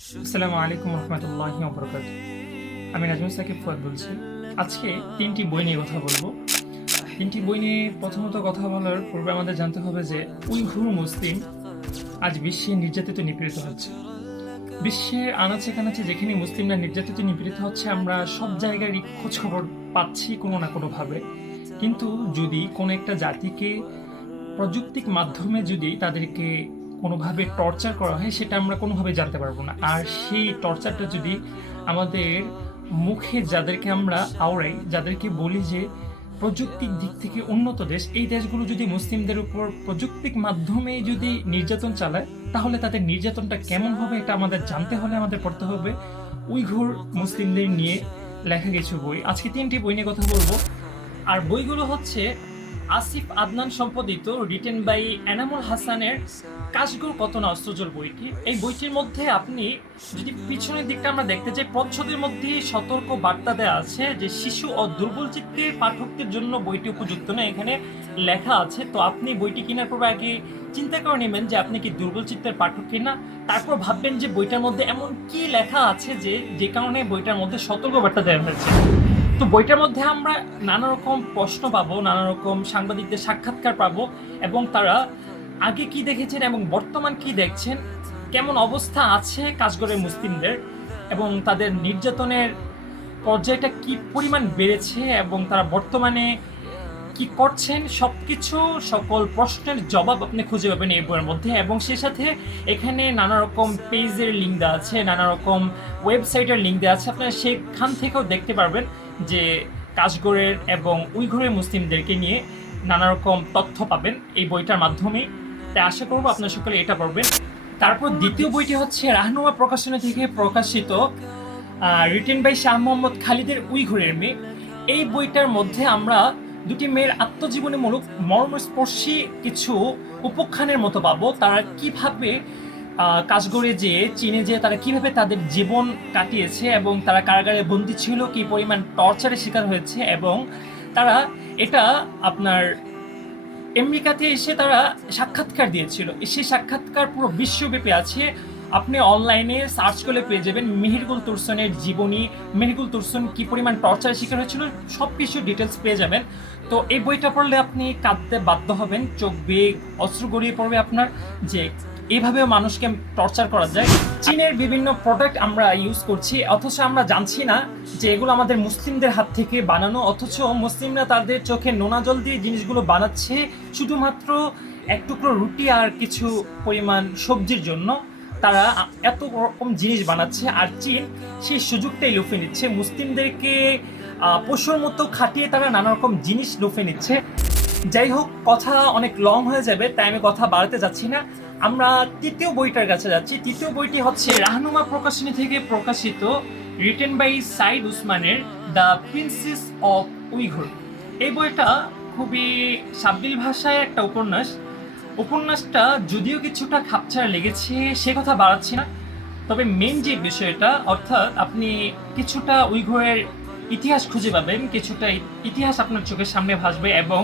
আসসালামু আলাইকুম রহমতুল্লাহি ওয়া বারাকাতুহু। আমি নাজমুল সাকিব ফুয়াদ বলছি। আজকে ৩টি বই নিয়ে কথা বলবো। ৩টি বই নিয়ে প্রথমত কথা বলার পূর্বে আমাদের জানতে হবে যে উইঘুর মুসলিম আজ বিশ্বে নির্যাতিত নিপীড়িত হচ্ছে। বিশ্বের আনাচে কানাচে যেখানে মুসলিমরা নির্যাতিত নিপীড়িত হচ্ছে, আমরা সব জায়গারই খোঁজ খবর পাচ্ছি কোনো না কোনোভাবে। কিন্তু যদি কোনো একটা জাতিকে প্রযুক্তিক মাধ্যমে যদি তাদেরকে কোনোভাবে টর্চার করা হয়, সেটা আমরা কোনোভাবে জানতে পারবো না। আর সেই টর্চারটা যদি আমাদের মুখে যাদেরকে আমরা আওড়াই, যাদেরকে বলি যে প্রযুক্তির দিক থেকে উন্নত দেশ, এই দেশগুলো যদি মুসলিমদের উপর প্রযুক্তিক মাধ্যমে যদি নির্যাতন চালায়, তাহলে তাদের নির্যাতনটা কেমন হবে এটা আমাদের জানতে হলে আমাদের পড়তে হবে উইঘুর মুসলিমদের নিয়ে লেখা কিছু বই। আজকে 3টি বই নিয়ে কথা বলবো। আর বইগুলো হচ্ছে আসিফ আদনান সম্পাদিত, রিটেন বাই এনামুল হাসানের কাশগড় কত না অস্ত্রজল বইটি। এই বইটির মধ্যে আপনি যদি পিছনের দিকটা আমরা দেখতে চাই, প্রচ্ছদের মধ্যে সতর্ক বার্তা দেওয়া আছে যে শিশু ও দুর্বল চিত্তের পাঠকদের জন্য বইটি উপযুক্ত না, এখানে লেখা আছে। তো আপনি বইটি কেনার পর আগে চিন্তা করে নেবেন যে আপনি কি দুর্বল চিত্তের পাঠক কিনা, তারপর ভাববেন যে বইটার মধ্যে এমন কি লেখা আছে যে কারণে বইটার মধ্যে সতর্ক বার্তা দেওয়া হয়েছে। তো বইটার মধ্যে আমরা নানা রকম প্রশ্ন পাবো, নানা রকম সাংবাদিকদের সাক্ষাৎকার পাবো, এবং তারা আগে কি দেখেছেন এবং বর্তমান কি দেখছেন, কেমন অবস্থা আছে কাশগড়ের মুসলিমদের, এবং তাদের নির্যাতনের পর্যায়টা কি পরিমাণ বেড়েছে, এবং তারা বর্তমানে কি করছেন, সবকিছু সকল প্রশ্নের জবাব আপনি খুঁজে পাবেন এই বইয়ের মধ্যে। এবং সেই সাথে এখানে নানা রকম পেজের লিঙ্ক দেওয়া আছে, নানা রকম ওয়েবসাইটের লিঙ্ক দেওয়া আছে, আপনারা সেখান থেকেও দেখতে পারবেন যে কাশগড়ের এবং উইঘুরের মুসলিমদেরকে নিয়ে নানা রকম তথ্য পাবেন এই বইটার মাধ্যমে। তাই আশা করবো আপনারা সকলে এটা পড়বেন। তারপর দ্বিতীয় বইটি হচ্ছে রাহনুমা প্রকাশনী থেকে প্রকাশিত, রিটেন বাই শাহ মোহাম্মদ খালিদের উইঘুরের মেয়ে। এই বইটার মধ্যে আমরা দুটি মেয়ের আত্মজীবনীমূলক মর্মস্পর্শী কিছু উপাখ্যানের মতো পাবো। তারা কিভাবে কাশগড়ে যেয়ে, চীনে যেয়ে তারা কিভাবে তাদের জীবন কাটিয়েছে, এবং তারা কারাগারে বন্দী ছিল, কি পরিমাণ টর্চারের শিকার হয়েছে, এবং তারা এটা আপনার আমেরিকাতে এসে তারা সাক্ষাৎকার দিয়েছিল। সেই সাক্ষাৎকার পুরো বিশ্বব্যাপী আছে, আপনি অনলাইনে সার্চ করলে পেয়ে যাবেন মেহেরগুল তুরসনের জীবনী, মেহেরগুল তুরসন কি পরিমাণ টর্চারের শিকার হয়েছিল, সব কিছু ডিটেলস পেয়ে যাবেন। তো এই বইটা পড়লে আপনি কাঁদতে বাধ্য হবেন, চোখ বেয়ে অশ্রু গড়িয়ে পড়বে আপনার, যে এইভাবেও মানুষকে টর্চার করা যায়। চীনের বিভিন্ন প্রোডাক্ট আমরা ইউজ করছি, অথচ আমরা জানছি না যে এগুলো আমাদের মুসলিমদের হাত থেকে বানানো, অথচ মুসলিমরা তাদের চোখে নোনা জল দিয়ে জিনিসগুলো বানাচ্ছে শুধুমাত্র এক টুকরো রুটি আর কিছু পরিমাণ সবজির জন্য। তারা এত রকম জিনিস বানাচ্ছে, আর চীন সেই সুযোগটাই লুফে নিচ্ছে, মুসলিমদেরকে পশুর মতো খাটিয়ে তারা নানা রকম জিনিস লুফে নিচ্ছে। যাই হোক, কথা অনেক লং হয়ে যাবে, তাই আমি কথা বাড়াতে যাচ্ছি না। আমরা তৃতীয় বইটার কাছে যাচ্ছি। তৃতীয় বইটি হচ্ছে রাহনুমা প্রকাশনী থেকে প্রকাশিত, রিটেন বাই সাইদ উসমানের দ্য প্রিন্সেস অফ উইঘুর। এই বইটা খুবই সাবলীল ভাষায় একটা উপন্যাসটা যদিও কিছুটা খাপছাড়া লেগেছে, সে কথা বাড়াচ্ছি না। তবে মেন যে বিষয়টা, অর্থাৎ আপনি কিছুটা উইঘুরের ইতিহাস খুঁজে পাবেন, কিছুটা ইতিহাস আপনার চোখের সামনে ভাসবে, এবং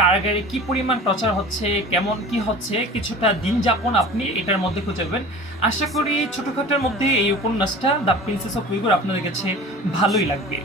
কারাগারে কি পরিমাণ টর্চার হচ্ছে, কেমন কি হচ্ছে, কিছুটা দিন যাপন আপনি এটার মধ্যে খুঁজে পাবেন। আশা করি ছোটখাটোর মধ্যে এই উপন্যাসটা দ্য প্রিন্সেস অফ উইঘুর আপনাদের কাছে ভালোই লাগবে।